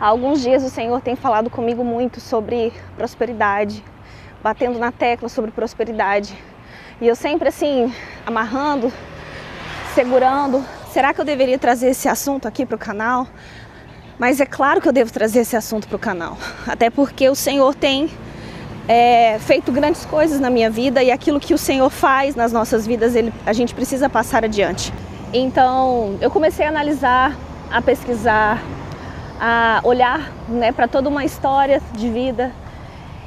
Há alguns dias o Senhor tem falado comigo muito sobre prosperidade, batendo na tecla sobre prosperidade. E eu sempre assim, amarrando, segurando. Será que eu deveria trazer esse assunto aqui para o canal? Mas é claro que eu devo trazer esse assunto para o canal. Até porque o Senhor tem feito grandes coisas na minha vida e aquilo que o Senhor faz nas nossas vidas, a gente precisa passar adiante. Então, eu comecei a analisar, a pesquisar, a olhar, para toda uma história de vida.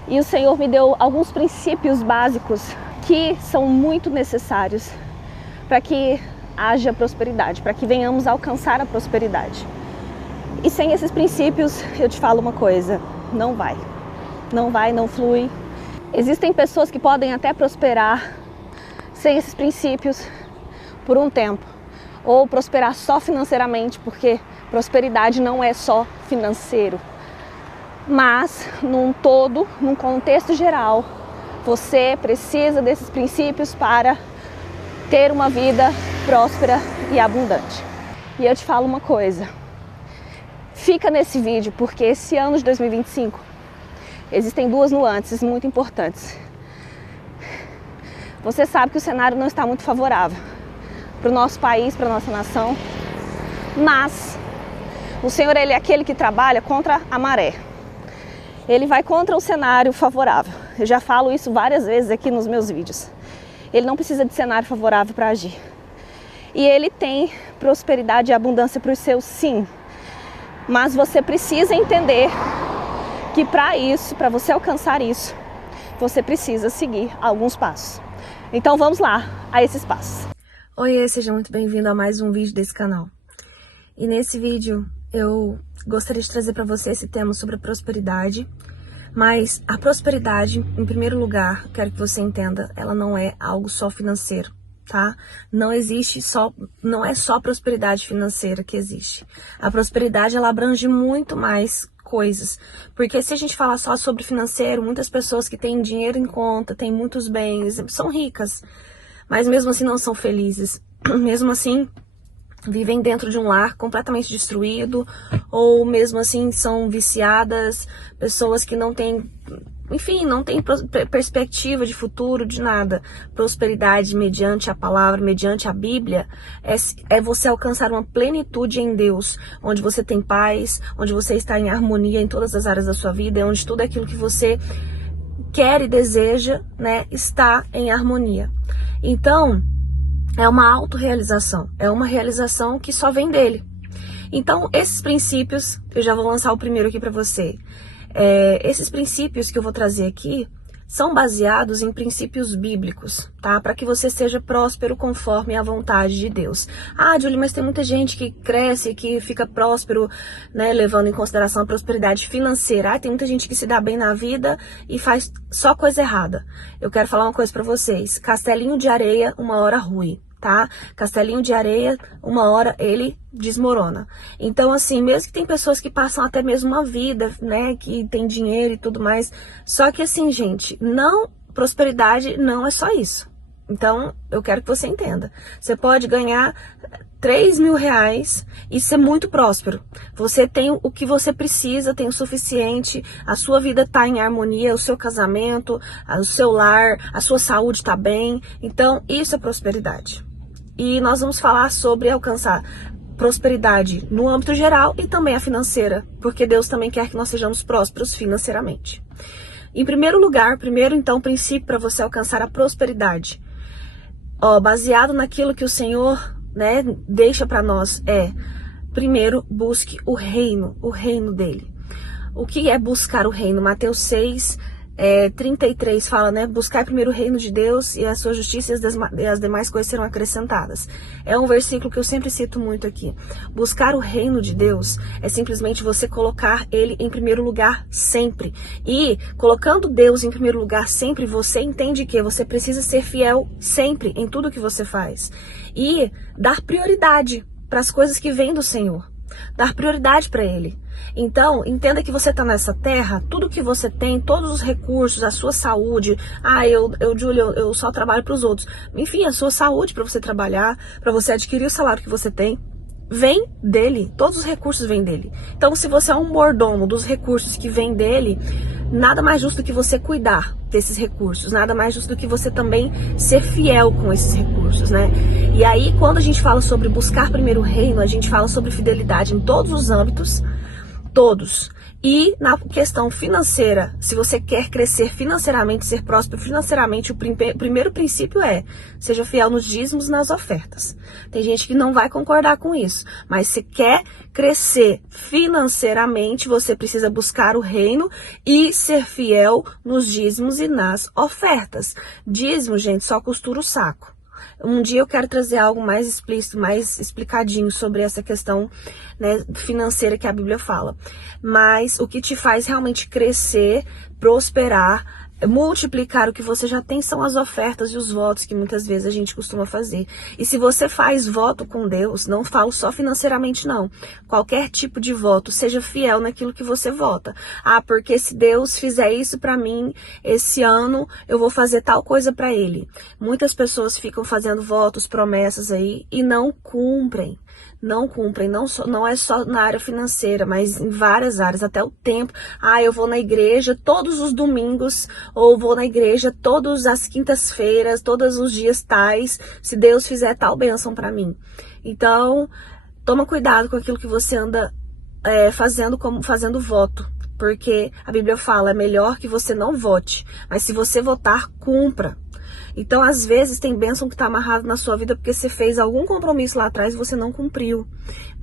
E o Senhor me deu alguns princípios básicos que são muito necessários para que haja prosperidade, para que venhamos a alcançar a prosperidade. E sem esses princípios, eu te falo uma coisa, não vai, não flui. Existem pessoas que podem até prosperar sem esses princípios por um tempo, ou prosperar só financeiramente, porque prosperidade não é só financeiro. Mas, num todo, num contexto geral, você precisa desses princípios para ter uma vida próspera e abundante. E eu te falo uma coisa, fica nesse vídeo, porque esse ano de 2025 existem duas nuances muito importantes. Você sabe que o cenário não está muito favorável para o nosso país, para a nossa nação, mas o Senhor, Ele é aquele que trabalha contra a maré. Ele vai contra o cenário favorável. Eu já falo isso várias vezes aqui nos meus vídeos. Ele não precisa de cenário favorável para agir. E Ele tem prosperidade e abundância para os seus, sim. Mas você precisa entender que para isso, para você alcançar isso, você precisa seguir alguns passos. Então vamos lá a esses passos. Oi, seja muito bem-vindo a mais um vídeo desse canal. E nesse vídeo eu gostaria de trazer para você esse tema sobre a prosperidade. Mas a prosperidade, em primeiro lugar, quero que você entenda, ela não é algo só financeiro, tá? Não é só prosperidade financeira que existe. A prosperidade, ela abrange muito mais coisas. Porque se a gente falar só sobre financeiro, muitas pessoas que têm dinheiro em conta, têm muitos bens, são ricas, mas mesmo assim não são felizes. Mesmo assim, vivem dentro de um lar completamente destruído, ou mesmo assim são viciadas, pessoas que não têm, enfim, não têm perspectiva de futuro, de nada. Prosperidade mediante a palavra, mediante a Bíblia, é você alcançar uma plenitude em Deus, onde você tem paz, onde você está em harmonia em todas as áreas da sua vida, onde tudo aquilo que você quer e deseja, está em harmonia. Então, é uma autorrealização, é uma realização que só vem dele. Então, esses princípios, eu já vou lançar o primeiro aqui para você. Esses princípios que eu vou trazer aqui são baseados em princípios bíblicos, tá? Para que você seja próspero conforme a vontade de Deus. Ah, Julie, mas tem muita gente que cresce, que fica próspero, levando em consideração a prosperidade financeira. Ah, tem muita gente que se dá bem na vida e faz só coisa errada. Eu quero falar uma coisa para vocês. Castelinho de areia, uma hora rui. Tá? Castelinho de areia, uma hora ele desmorona. Então, assim, mesmo que tem pessoas que passam até mesmo uma vida, que tem dinheiro e tudo mais, só que assim, gente, prosperidade não é só isso. Então, eu quero que você entenda. Você pode ganhar 3 mil reais e ser muito próspero. Você tem o que você precisa, tem o suficiente, a sua vida está em harmonia, o seu casamento, o seu lar, a sua saúde está bem. Então, isso é prosperidade. E nós vamos falar sobre alcançar prosperidade no âmbito geral e também a financeira, porque Deus também quer que nós sejamos prósperos financeiramente. Em primeiro lugar, então, princípio para você alcançar a prosperidade, baseado naquilo que o Senhor, deixa para nós, primeiro, busque o reino dele. O que é buscar o reino? Mateus 6, 33 fala, buscar primeiro o reino de Deus e a sua justiça e as demais coisas serão acrescentadas. É um versículo que eu sempre cito muito aqui. Buscar o reino de Deus é simplesmente você colocar ele em primeiro lugar sempre. E colocando Deus em primeiro lugar sempre, você entende que você precisa ser fiel sempre em tudo que você faz. E dar prioridade para as coisas que vêm do Senhor. Dar prioridade para ele. Então, entenda que você está nessa terra, tudo que você tem, todos os recursos, a sua saúde. Júlia, eu só trabalho para os outros. Enfim, a sua saúde para você trabalhar, para você adquirir o salário que você tem. vem dele, todos os recursos vêm dele. Então, se você é um mordomo dos recursos que vêm dele, nada mais justo do que você cuidar desses recursos, nada mais justo do que você também ser fiel com esses recursos, né? E aí, quando a gente fala sobre buscar primeiro o reino, a gente fala sobre fidelidade em todos os âmbitos, todos. E na questão financeira, se você quer crescer financeiramente, ser próspero financeiramente, o primeiro princípio é: seja fiel nos dízimos e nas ofertas. Tem gente que não vai concordar com isso, mas se quer crescer financeiramente, você precisa buscar o reino e ser fiel nos dízimos e nas ofertas. Dízimo, gente, só costura o saco. Um dia eu quero trazer algo mais explícito, mais explicadinho sobre essa questão, né, financeira que a Bíblia fala. Mas o que te faz realmente crescer, prosperar, multiplicar o que você já tem são as ofertas e os votos que muitas vezes a gente costuma fazer. E se você faz voto com Deus, não falo só financeiramente não, qualquer tipo de voto, seja fiel naquilo que você vota. Ah, porque se Deus fizer isso pra mim esse ano, eu vou fazer tal coisa pra ele. Muitas pessoas ficam fazendo votos, promessas aí e não cumprem. Não cumprem, não é só na área financeira, mas em várias áreas, até o tempo. Ah, eu vou na igreja todos os domingos, ou vou na igreja todas as quintas-feiras, todos os dias tais, se Deus fizer tal bênção pra mim. Então, toma cuidado com aquilo que você anda fazendo voto, porque a Bíblia fala, é melhor que você não vote, mas se você votar, cumpra. Então, às vezes, tem bênção que está amarrado na sua vida porque você fez algum compromisso lá atrás e você não cumpriu.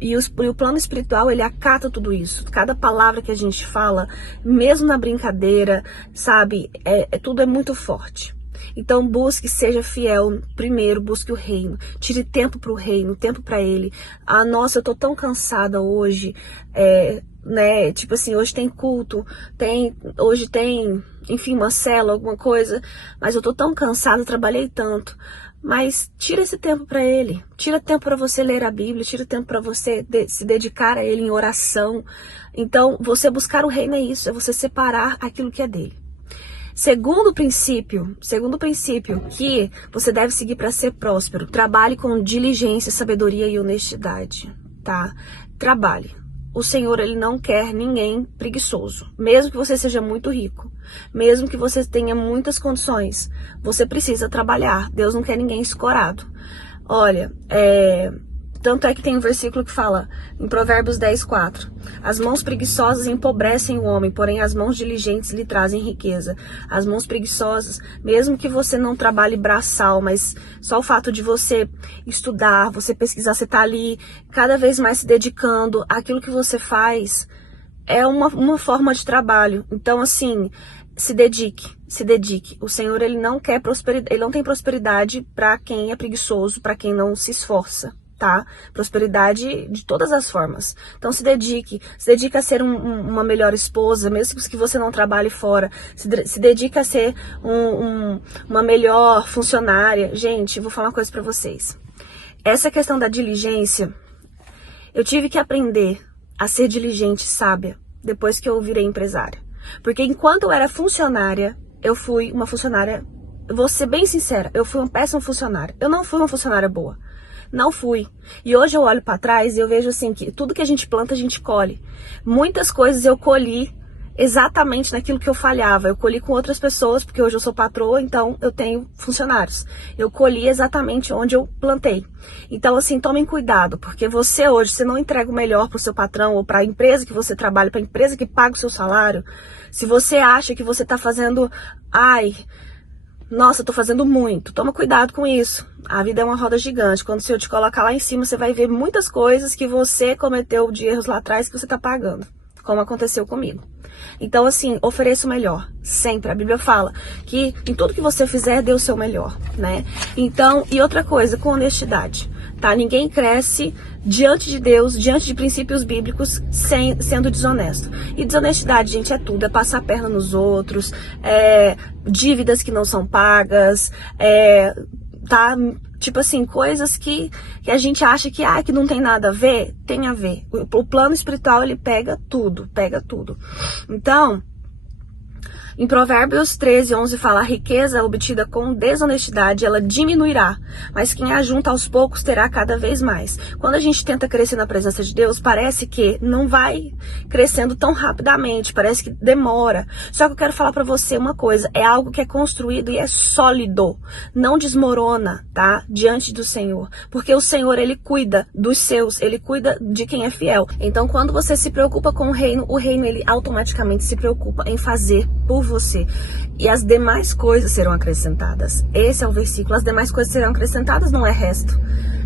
E o plano espiritual, ele acata tudo isso. Cada palavra que a gente fala, mesmo na brincadeira, sabe, tudo é muito forte. Então, busque, seja fiel. Primeiro, busque o reino. Tire tempo para o reino, tempo para ele. Ah, nossa, eu tô tão cansada hoje, né? Tipo assim, hoje tem culto, hoje tem, enfim, uma célula, alguma coisa, mas eu tô tão cansada, trabalhei tanto. Mas tira esse tempo para ele, tira tempo para você ler a Bíblia, tira tempo para você se dedicar a ele em oração. Então, você buscar o reino é isso, é você separar aquilo que é dele. Segundo princípio que você deve seguir para ser próspero, trabalhe com diligência, sabedoria e honestidade, tá? Trabalhe. O Senhor, ele não quer ninguém preguiçoso. Mesmo que você seja muito rico, mesmo que você tenha muitas condições, você precisa trabalhar. Deus não quer ninguém escorado. Olha, tanto é que tem um versículo que fala, em Provérbios 10:4, as mãos preguiçosas empobrecem o homem, porém as mãos diligentes lhe trazem riqueza. As mãos preguiçosas, mesmo que você não trabalhe braçal, mas só o fato de você estudar, você pesquisar, você tá ali cada vez mais se dedicando àquilo que você faz, é uma forma de trabalho. Então, assim, se dedique. O Senhor, ele não quer prosperidade, ele não tem prosperidade para quem é preguiçoso, para quem não se esforça. Tá? Prosperidade de todas as formas. Então se dedique a ser uma melhor esposa, mesmo que você não trabalhe fora. Se dedique a ser uma melhor funcionária. Gente, vou falar uma coisa pra vocês. Essa questão da diligência, eu tive que aprender a ser diligente e sábia depois que eu virei empresária. Porque enquanto eu era funcionária, eu fui uma funcionária, vou ser bem sincera, eu fui uma péssima funcionária. Eu não fui uma funcionária boa. Não fui. E hoje eu olho pra trás e eu vejo assim que tudo que a gente planta, a gente colhe. Muitas coisas eu colhi exatamente naquilo que eu falhava. Eu colhi com outras pessoas, porque hoje eu sou patroa, então eu tenho funcionários. Eu colhi exatamente onde eu plantei. Então, assim, tomem cuidado, porque você hoje, você não entrega o melhor pro seu patrão ou pra empresa que você trabalha, pra empresa que paga o seu salário. Se você acha que você tá fazendo, nossa, eu tô fazendo muito. Toma cuidado com isso. A vida é uma roda gigante. Quando o Senhor te colocar lá em cima, você vai ver muitas coisas que você cometeu de erros lá atrás que você tá pagando, como aconteceu comigo. Então, assim, ofereça o melhor. Sempre. A Bíblia fala que em tudo que você fizer, dê o seu melhor, né? Então, e outra coisa, com honestidade, tá? Ninguém cresce diante de Deus, diante de princípios bíblicos, sendo desonesto. E desonestidade, gente, é tudo. É passar a perna nos outros, dívidas que não são pagas, tá? Tipo assim, coisas que a gente acha que não tem nada a ver, tem a ver. O plano espiritual, ele pega tudo. Então, Em Provérbios 13:11 fala: a riqueza obtida com desonestidade, ela diminuirá, mas quem ajunta aos poucos terá cada vez mais. Quando a gente tenta crescer na presença de Deus, parece que não vai crescendo tão rapidamente, parece que demora. Só que eu quero falar pra você uma coisa, é algo que é construído e é sólido, não desmorona, tá? Diante do Senhor, porque o Senhor, ele cuida dos seus, ele cuida de quem é fiel. Então, quando você se preocupa com o reino ele automaticamente se preocupa em fazer por você. E as demais coisas serão acrescentadas. Esse é o versículo. As demais coisas serão acrescentadas, não é resto.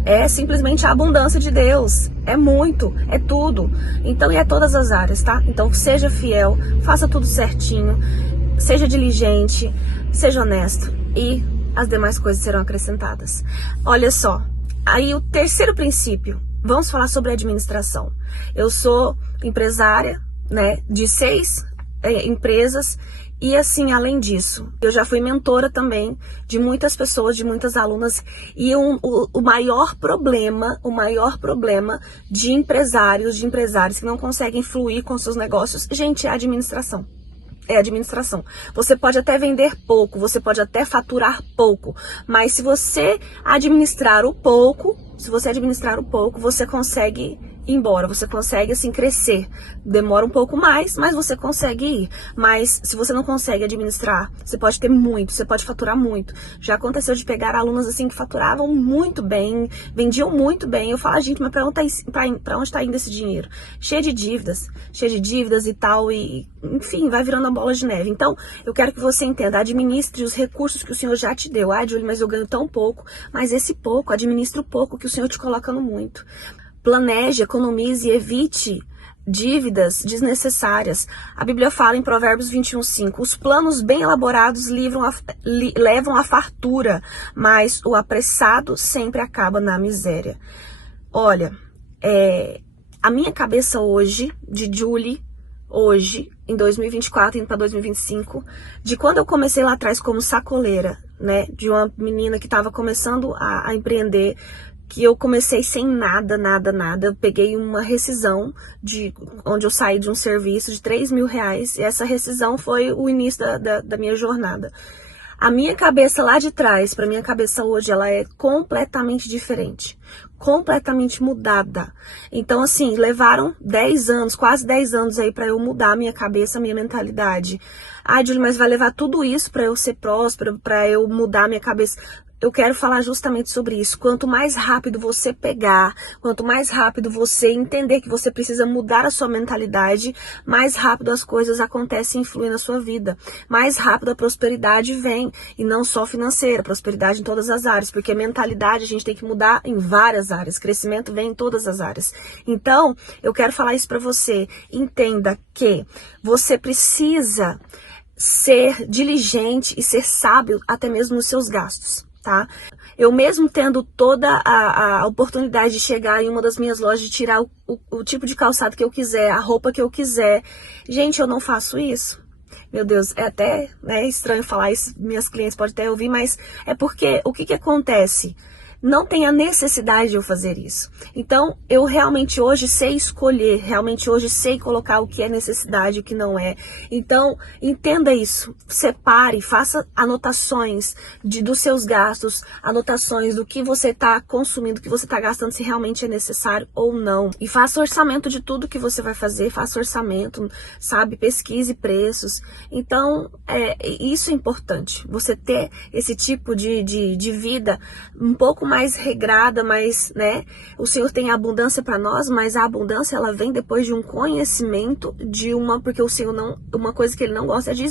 É simplesmente a abundância de Deus. É muito, é tudo. Então, e é todas as áreas, tá? Então, seja fiel, faça tudo certinho, seja diligente, seja honesto. E as demais coisas serão acrescentadas. Olha só, aí o terceiro princípio. Vamos falar sobre administração. Eu sou empresária, né, de 6 empresas. E assim, além disso, eu já fui mentora também de muitas pessoas, de muitas alunas. E o maior problema de empresários que não conseguem fluir com seus negócios, gente, é a administração. É administração. Você pode até vender pouco, você pode até faturar pouco, mas se você administrar o pouco, você consegue ir embora, você consegue assim crescer. Demora um pouco mais, mas você consegue ir. Mas se você não consegue administrar, você pode ter muito, você pode faturar muito. Já aconteceu de pegar alunos assim que faturavam muito bem, vendiam muito bem. Eu falo, gente, mas pra onde tá indo esse dinheiro? Cheio de dívidas e tal, e enfim, vai virando a bola de neve. Então, eu quero que você entenda, administre os recursos que o Senhor já te deu. Júlia, mas eu ganho tão pouco. Mas esse pouco, administre o pouco que o Senhor te coloca no muito. Planeje, economize e evite dívidas desnecessárias. A Bíblia fala em Provérbios 21:5, os planos bem elaborados levam à fartura, mas o apressado sempre acaba na miséria. Olha, a minha cabeça hoje, de Julie, hoje, em 2024, indo para 2025, de quando eu comecei lá atrás como sacoleira, né, de uma menina que estava começando a empreender, que eu comecei sem nada. Eu peguei uma rescisão onde eu saí de um serviço de R$3.000, e essa rescisão foi o início da minha jornada. A minha cabeça lá de trás, para minha cabeça hoje, ela é completamente diferente, completamente mudada. Então, assim, levaram 10 anos, quase 10 anos aí para eu mudar a minha cabeça, a minha mentalidade. Júlia, mas vai levar tudo isso para eu ser próspera, para eu mudar a minha cabeça? Eu quero falar justamente sobre isso. Quanto mais rápido você pegar, quanto mais rápido você entender que você precisa mudar a sua mentalidade, mais rápido as coisas acontecem e influem na sua vida. Mais rápido a prosperidade vem, e não só financeira, prosperidade em todas as áreas, porque mentalidade a gente tem que mudar em várias áreas, crescimento vem em todas as áreas. Então, eu quero falar isso para você. Entenda que você precisa ser diligente e ser sábio até mesmo nos seus gastos. Tá? Eu mesmo tendo toda a oportunidade de chegar em uma das minhas lojas, de tirar o tipo de calçado que eu quiser, a roupa que eu quiser. Gente, eu não faço isso. Meu Deus, é até estranho falar isso, minhas clientes podem até ouvir, mas é porque o que acontece? Não tem a necessidade de eu fazer isso. Então, eu realmente hoje sei escolher, realmente hoje sei colocar o que é necessidade e o que não é. Então, entenda isso, separe, faça anotações dos seus gastos, anotações do que você está consumindo, do que você está gastando, se realmente é necessário ou não. E faça orçamento de tudo que você vai fazer, faça orçamento, sabe, pesquise preços. Então, isso é importante, você ter esse tipo de vida um pouco mais regrada, mas, né, o Senhor tem a abundância para nós, mas a abundância ela vem depois de um conhecimento porque o Senhor uma coisa que ele não gosta é de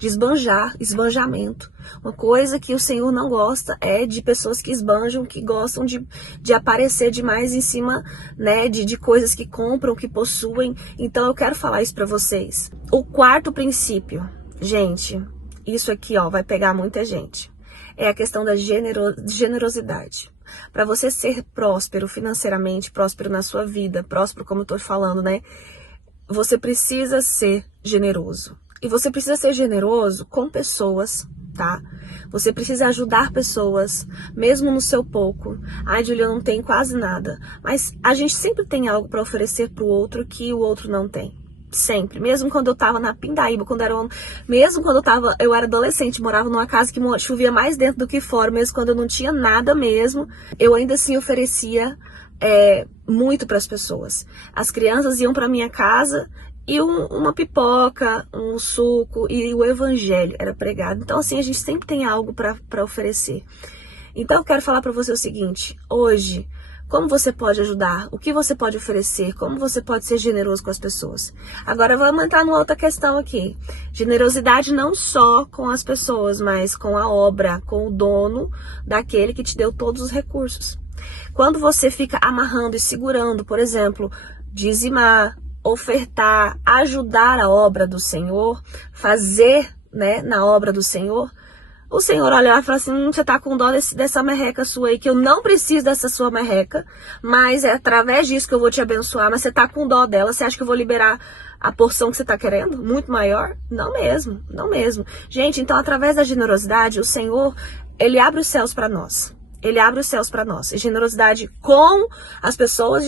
esbanjamento. Uma coisa que o Senhor não gosta é de pessoas que esbanjam, que gostam de aparecer demais em cima, né, de coisas que compram, que possuem. Então eu quero falar isso para vocês. O quarto princípio, gente, isso aqui, ó, vai pegar muita gente. É a questão da generosidade. Para você ser próspero financeiramente, próspero na sua vida, próspero como eu tô falando, né? Você precisa ser generoso. E você precisa ser generoso com pessoas, tá? Você precisa ajudar pessoas, mesmo no seu pouco. Júlia, eu não tenho quase nada. Mas a gente sempre tem algo para oferecer pro outro que o outro não tem. Sempre. Mesmo quando eu tava na Pindaíba, mesmo quando eu era adolescente, morava numa casa que chovia mais dentro do que fora, mesmo quando eu não tinha nada mesmo, eu ainda assim oferecia muito para as pessoas. As crianças iam para minha casa e uma pipoca, um suco e o evangelho era pregado. Então assim, a gente sempre tem algo para oferecer. Então eu quero falar para você o seguinte: hoje, como você pode ajudar? O que você pode oferecer? Como você pode ser generoso com as pessoas? Agora vamos entrar numa outra questão aqui. Generosidade não só com as pessoas, mas com a obra, com o dono daquele que te deu todos os recursos. Quando você fica amarrando e segurando, por exemplo, dizimar, ofertar, ajudar a obra do Senhor, fazer, na obra do Senhor, o Senhor olhar e falar assim: você tá com dó dessa merreca sua aí, que eu não preciso dessa sua merreca, mas é através disso que eu vou te abençoar, mas você tá com dó dela, você acha que eu vou liberar a porção que você tá querendo? Muito maior? Não mesmo, não mesmo. Gente, então através da generosidade, o Senhor, Ele abre os céus para nós. Ele abre os céus para nós. E generosidade com as pessoas,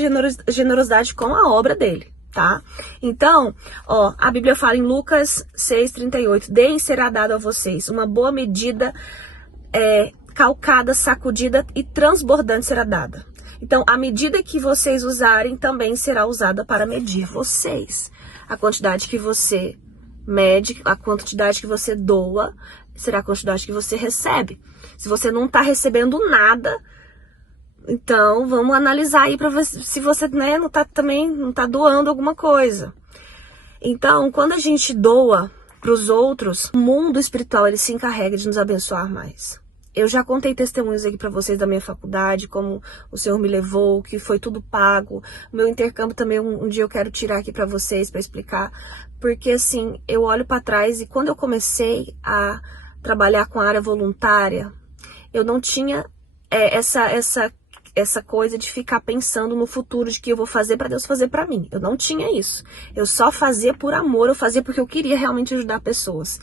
generosidade com a obra dele. Tá? Então, a Bíblia fala em Lucas 6,38, deem e será dado a vocês, uma boa medida, calcada, sacudida e transbordante será dada. Então, a medida que vocês usarem também será usada para medir vocês. A quantidade que você mede, a quantidade que você doa, será a quantidade que você recebe. Se você não está recebendo nada, então, vamos analisar aí para ver se você não tá doando alguma coisa. Então, quando a gente doa para os outros, o mundo espiritual ele se encarrega de nos abençoar mais. Eu já contei testemunhos aqui para vocês da minha faculdade, como o Senhor me levou, que foi tudo pago. O meu intercâmbio também um dia eu quero tirar aqui para vocês para explicar, porque assim, eu olho para trás e quando eu comecei a trabalhar com a área voluntária, eu não tinha essa coisa de ficar pensando no futuro, de que eu vou fazer para Deus fazer para mim. Eu não tinha isso. Eu só fazia por amor, eu fazia porque eu queria realmente ajudar pessoas.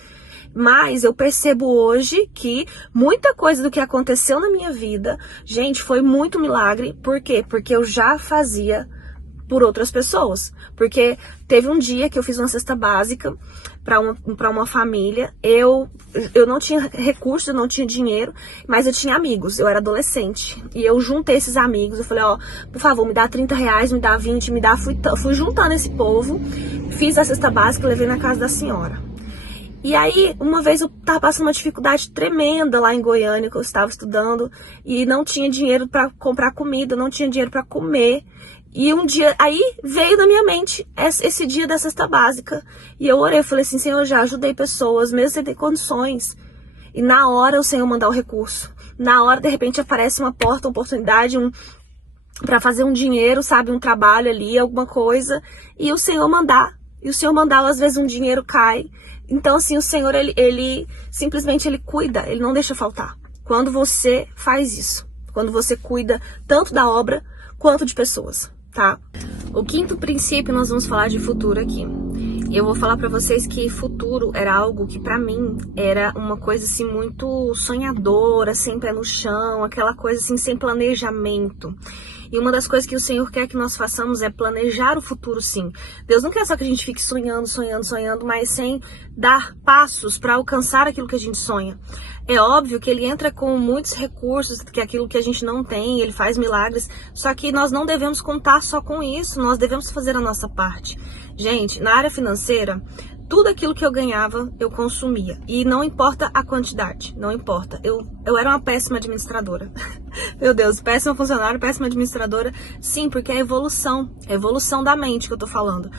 Mas eu percebo hoje que muita coisa do que aconteceu na minha vida, gente, foi muito milagre. Por quê? Porque eu já fazia por outras pessoas. Porque teve um dia que eu fiz uma cesta básica para uma família. Eu não tinha recursos, eu não tinha dinheiro, mas eu tinha amigos, eu era adolescente. E eu juntei esses amigos, eu falei, por favor, me dá 30 reais, me dá 20, fui juntando esse povo, fiz a cesta básica e levei na casa da senhora. E aí, uma vez eu tava passando uma dificuldade tremenda lá em Goiânia, que eu estava estudando, e não tinha dinheiro para comprar comida, não tinha dinheiro para comer. E um dia, aí veio na minha mente esse dia da cesta básica. E eu orei, eu falei assim: Senhor, eu já ajudei pessoas, mesmo sem ter condições. E na hora o Senhor mandar o recurso. Na hora, de repente, aparece uma porta, uma oportunidade, para fazer um dinheiro, sabe? Um trabalho ali, alguma coisa. E o Senhor mandar. E o Senhor mandar, às vezes um dinheiro cai. Então, assim, o Senhor, ele simplesmente ele cuida, ele não deixa faltar. Quando você faz isso, quando você cuida tanto da obra quanto de pessoas. Tá? O quinto princípio, nós vamos falar de futuro aqui. Eu vou falar pra vocês que futuro era algo que pra mim era uma coisa assim muito sonhadora, sem pé no chão, aquela coisa assim sem planejamento. E uma das coisas que o Senhor quer que nós façamos é planejar o futuro, sim. Deus não quer só que a gente fique sonhando, mas sem dar passos para alcançar aquilo que a gente sonha. É óbvio que Ele entra com muitos recursos, que é aquilo que a gente não tem, Ele faz milagres, só que nós não devemos contar só com isso, nós devemos fazer a nossa parte. Gente, na área financeira, tudo aquilo que eu ganhava, eu consumia. E não importa a quantidade, não importa. Eu era uma péssima administradora. Meu Deus, péssima funcionária, péssima administradora. Sim, porque é evolução da mente que eu tô falando.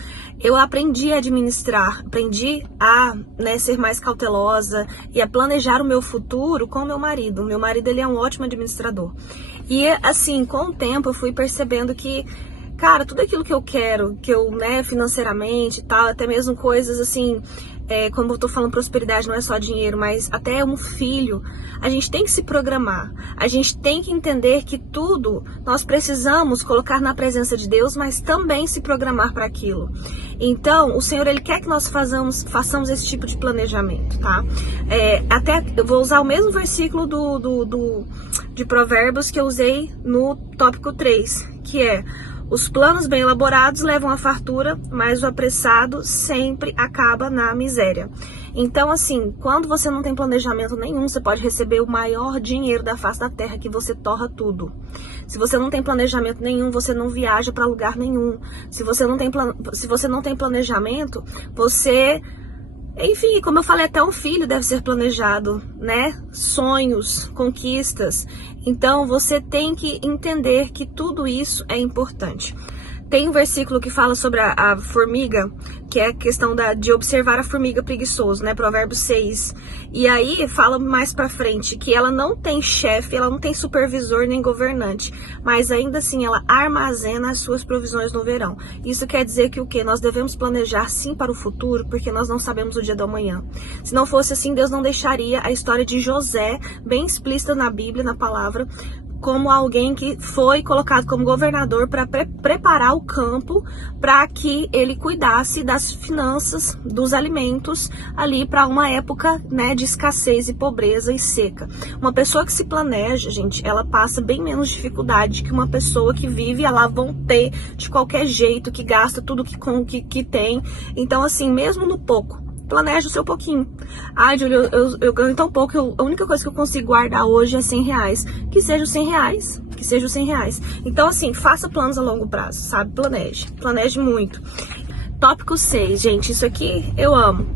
Eu aprendi a administrar, aprendi a ser mais cautelosa e a planejar o meu futuro com o meu marido. O meu marido, ele é um ótimo administrador. E assim, com o tempo eu fui percebendo que, cara, tudo aquilo que eu quero, financeiramente e tal, até mesmo coisas assim, como eu tô falando, prosperidade não é só dinheiro, mas até um filho, a gente tem que se programar, a gente tem que entender que tudo nós precisamos colocar na presença de Deus, mas também se programar para aquilo. Então, o Senhor, Ele quer que nós façamos esse tipo de planejamento, tá? Até eu vou usar o mesmo versículo de Provérbios que eu usei no tópico 3, que é: Os planos bem elaborados levam à fartura, mas o apressado sempre acaba na miséria. Então, assim, quando você não tem planejamento nenhum, você pode receber o maior dinheiro da face da terra, que você torra tudo. Se você não tem planejamento nenhum, você não viaja para lugar nenhum. Se você não tem planejamento, você... Enfim, como eu falei, até um filho deve ser planejado, né? Sonhos, conquistas. Então, você tem que entender que tudo isso é importante. Tem um versículo que fala sobre a formiga, que é a questão de observar a formiga preguiçoso, né? Provérbios 6. E aí fala mais pra frente que ela não tem chefe, ela não tem supervisor nem governante, mas ainda assim ela armazena as suas provisões no verão. Isso quer dizer que o quê? Nós devemos planejar sim para o futuro, porque nós não sabemos o dia do amanhã. Se não fosse assim, Deus não deixaria a história de José, bem explícita na Bíblia, na palavra, como alguém que foi colocado como governador para preparar o campo para que ele cuidasse das finanças, dos alimentos ali para uma época, né, de escassez e pobreza e seca. Uma pessoa que se planeja, gente, ela passa bem menos dificuldade que uma pessoa que vive a lá vão ter de qualquer jeito, que gasta tudo que tem. Então, assim, mesmo no pouco, planeja o seu pouquinho. Ai, Júlia, eu ganho tão pouco, a única coisa que eu consigo guardar hoje é R$100. Que seja os R$100, que seja os R$100. Então, assim, faça planos a longo prazo, sabe? Planeje muito. Tópico 6, gente, isso aqui eu amo.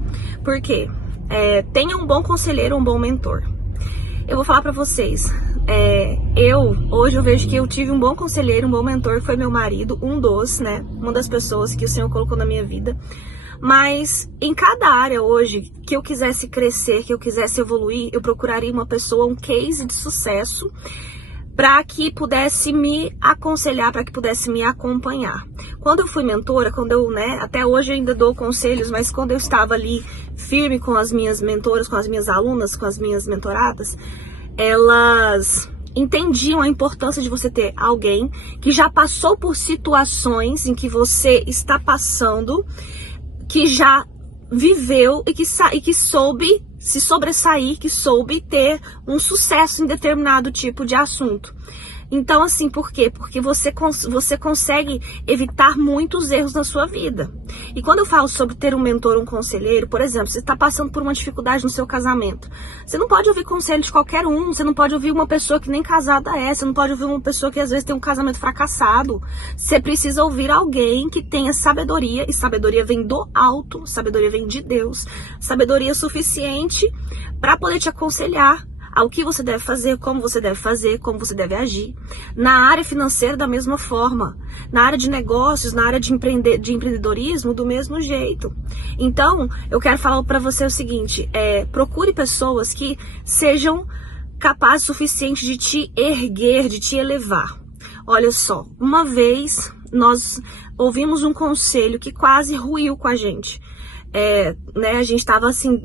Por quê? Tenha um bom conselheiro, um bom mentor. Eu vou falar pra vocês, hoje eu vejo que eu tive um bom conselheiro, um bom mentor, que foi meu marido, uma das pessoas que o Senhor colocou na minha vida. Mas em cada área hoje que eu quisesse crescer, que eu quisesse evoluir, eu procuraria uma pessoa, um case de sucesso, para que pudesse me aconselhar, para que pudesse me acompanhar. Quando eu fui mentora, até hoje eu ainda dou conselhos, mas quando eu estava ali firme com as minhas mentoras, com as minhas alunas, com as minhas mentoradas, elas entendiam a importância de você ter alguém que já passou por situações em que você está passando, que já viveu e que soube se sobressair, que soube ter um sucesso em determinado tipo de assunto. Então, assim, por quê? Porque você consegue evitar muitos erros na sua vida. E quando eu falo sobre ter um mentor, um conselheiro, por exemplo, você está passando por uma dificuldade no seu casamento, você não pode ouvir conselho de qualquer um, você não pode ouvir uma pessoa que nem casada é, você não pode ouvir uma pessoa que às vezes tem um casamento fracassado. Você precisa ouvir alguém que tenha sabedoria, e sabedoria vem do alto, sabedoria vem de Deus, sabedoria suficiente para poder te aconselhar ao que você deve fazer, como você deve agir. Na área financeira, da mesma forma. Na área de negócios, na área de empreendedorismo, do mesmo jeito. Então, eu quero falar para você o seguinte, procure pessoas que sejam capazes o suficiente de te erguer, de te elevar. Olha só, uma vez nós ouvimos um conselho que quase ruiu com a gente. A gente estava assim,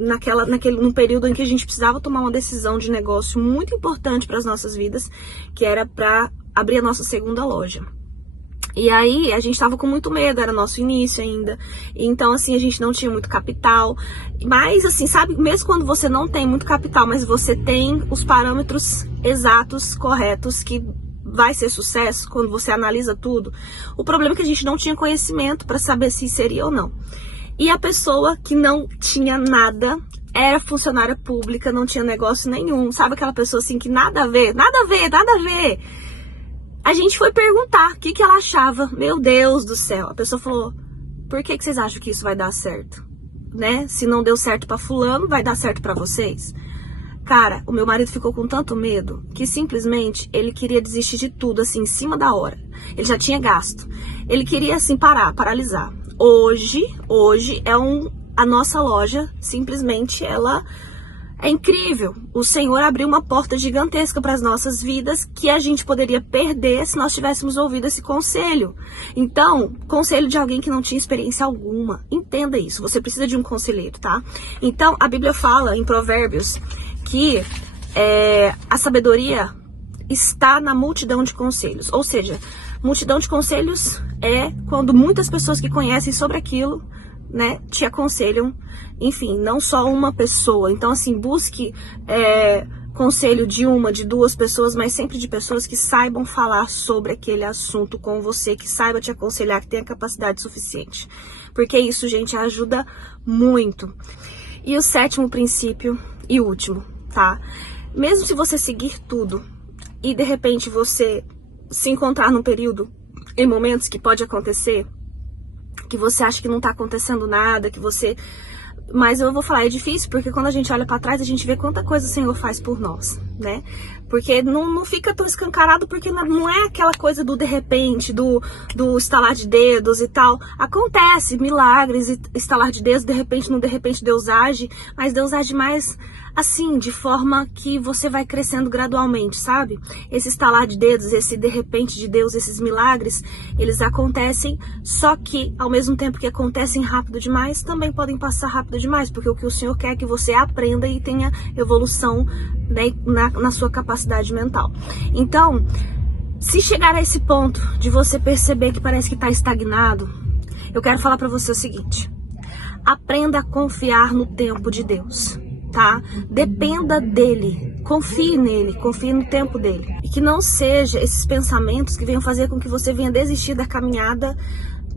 num período em que a gente precisava tomar uma decisão de negócio muito importante para as nossas vidas, que era para abrir a nossa segunda loja. E aí a gente estava com muito medo, era nosso início ainda, então assim, a gente não tinha muito capital, mas assim, sabe, mesmo quando você não tem muito capital, mas você tem os parâmetros exatos, corretos, que vai ser sucesso, quando você analisa tudo, o problema é que a gente não tinha conhecimento para saber se seria ou não. E a pessoa que não tinha nada, era funcionária pública, não tinha negócio nenhum. Sabe aquela pessoa assim que nada a ver. A gente foi perguntar o que ela achava. Meu Deus do céu. A pessoa falou, por que vocês acham que isso vai dar certo? Né? Se não deu certo pra fulano, vai dar certo pra vocês? Cara, o meu marido ficou com tanto medo que simplesmente ele queria desistir de tudo, assim, em cima da hora. Ele já tinha gasto. Ele queria, assim, paralisar. Hoje a nossa loja, simplesmente, ela é incrível. O Senhor abriu uma porta gigantesca para as nossas vidas que a gente poderia perder se nós tivéssemos ouvido esse conselho. Então, conselho de alguém que não tinha experiência alguma. Entenda isso, você precisa de um conselheiro, tá? Então, a Bíblia fala em Provérbios que a sabedoria está na multidão de conselhos. Ou seja, multidão de conselhos é quando muitas pessoas que conhecem sobre aquilo, né, te aconselham, enfim, não só uma pessoa. Então, assim, busque conselho de uma, de duas pessoas, mas sempre de pessoas que saibam falar sobre aquele assunto com você, que saiba te aconselhar, que tenha capacidade suficiente. Porque isso, gente, ajuda muito. E o 7º princípio e último, tá? Mesmo se você seguir tudo e de repente você se encontrar num período, em momentos que pode acontecer, que você acha que não tá acontecendo nada, que você... Mas eu vou falar, é difícil, porque quando a gente olha pra trás, a gente vê quanta coisa o Senhor faz por nós, né? Porque não fica tão escancarado, porque não é aquela coisa do de repente, do estalar de dedos e tal. Acontece milagres e estalar de dedos, de repente Deus age, mas Deus age mais assim, de forma que você vai crescendo gradualmente, sabe? Esse estalar de dedos, esse de repente de Deus, esses milagres, eles acontecem, só que ao mesmo tempo que acontecem rápido demais, também podem passar rápido demais, porque o que o Senhor quer é que você aprenda e tenha evolução, né, na sua capacidade mental. Então, se chegar a esse ponto de você perceber que parece que está estagnado, eu quero falar para você o seguinte: aprenda a confiar no tempo de Deus, tá? Dependa dele, confie nele, confie no tempo dele. E que não seja esses pensamentos que venham fazer com que você venha desistir da caminhada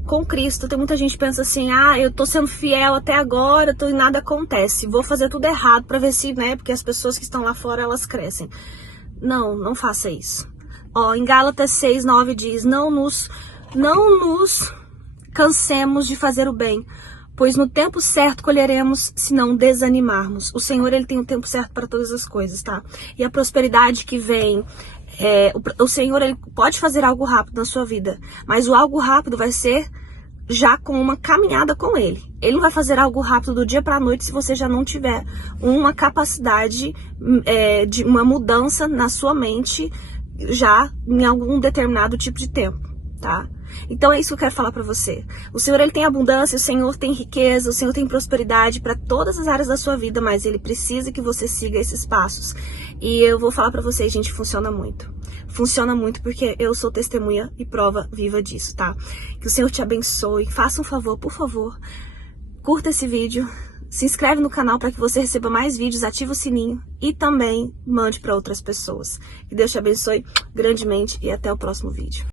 com Cristo. Tem muita gente que pensa assim: ah, eu tô sendo fiel até agora, e nada acontece, vou fazer tudo errado pra ver se, né, porque as pessoas que estão lá fora, elas crescem. Não faça isso. Ó, em Gálatas 6:9 diz: não nos cansemos de fazer o bem, pois no tempo certo colheremos se não desanimarmos. O Senhor, ele tem um tempo certo para todas as coisas, tá? E a prosperidade que vem, o Senhor, ele pode fazer algo rápido na sua vida, mas o algo rápido vai ser já com uma caminhada com ele. Ele não vai fazer algo rápido do dia para a noite se você já não tiver uma capacidade de uma mudança na sua mente já em algum determinado tipo de tempo, tá? Então é isso que eu quero falar pra você. O Senhor, ele tem abundância, o Senhor tem riqueza, o Senhor tem prosperidade para todas as áreas da sua vida, mas ele precisa que você siga esses passos. E eu vou falar pra vocês, gente, funciona muito. Funciona muito porque eu sou testemunha e prova viva disso, tá? Que o Senhor te abençoe. Faça um favor, por favor, curta esse vídeo, se inscreve no canal para que você receba mais vídeos, ativa o sininho e também mande para outras pessoas. Que Deus te abençoe grandemente e até o próximo vídeo.